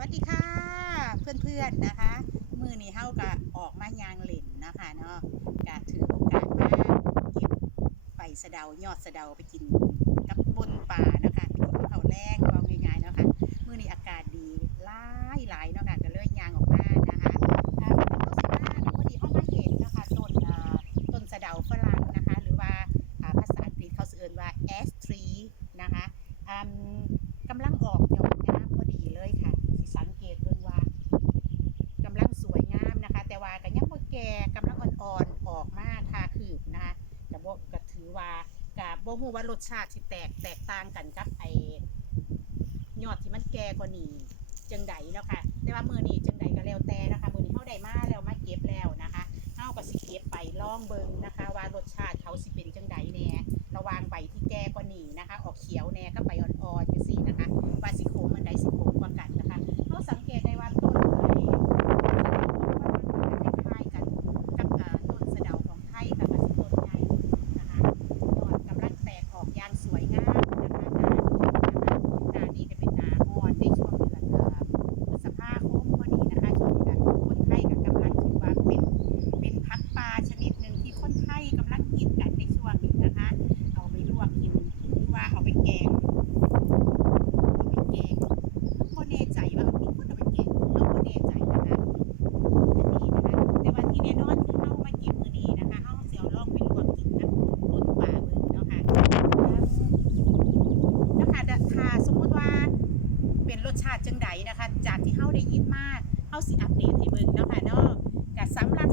วัสดีค่ะ เพื่อนๆนะคะ มือนี้เฮาก็ออกมายางเล่นนะคะเนาะก็ถือโอกาสมาเก็บใบสะเดายอดสะเดาไปกินกับบนป่านะคะกินข้าวแรงว่าง่ายๆนะคะมือนี้อากาศดีหลายหลายๆเนาะค่ะก็เลยยางออกมานะคะอ่าก็สิมาพอดีเฮามาเห็นนะคะต้นต้นสะเดาฝรั่งนะคะ หรือว่าภาษาอังกฤษเขาสิเอิ้นว่า a s t r คะอืม กำลังออกยอดงามพอดีเลยค่ะสิสังเกตเบิ่งว่ากำลังสวยงามนะคะ แต่ว่าก็ยังบ่ แก่กำลังอ่อนๆออกมาทาคืบนะคะแต่บ่ก็ถือว่าก็บ่ฮู้ว่ารสชาติสิแตกแตกต่างกันกับไอยอดที่มันแก่กว่านี้จังใดเนาะค่ะ แต่ว่ามือนี้จังใดก็แล้วแต่นะคะมือนี้เฮาได้มาแล้วมาเก็บแล้วนะคะเฮาก็สิเก็บไปลองเบิ่งนะคะ ว่ารสชาติเขาสิเป็นจังใดแหน่ระวางใบที่แก่กว่านี้นะคะ ออกเขียวแน่ก็ใบอ่อนๆ็นรสชาติจังไดนะคะ จากที่เฮาได้ยินมากเฮาสิอัปเดตให้เบิ่งเนาะค่ะเนาะก็สำหรับ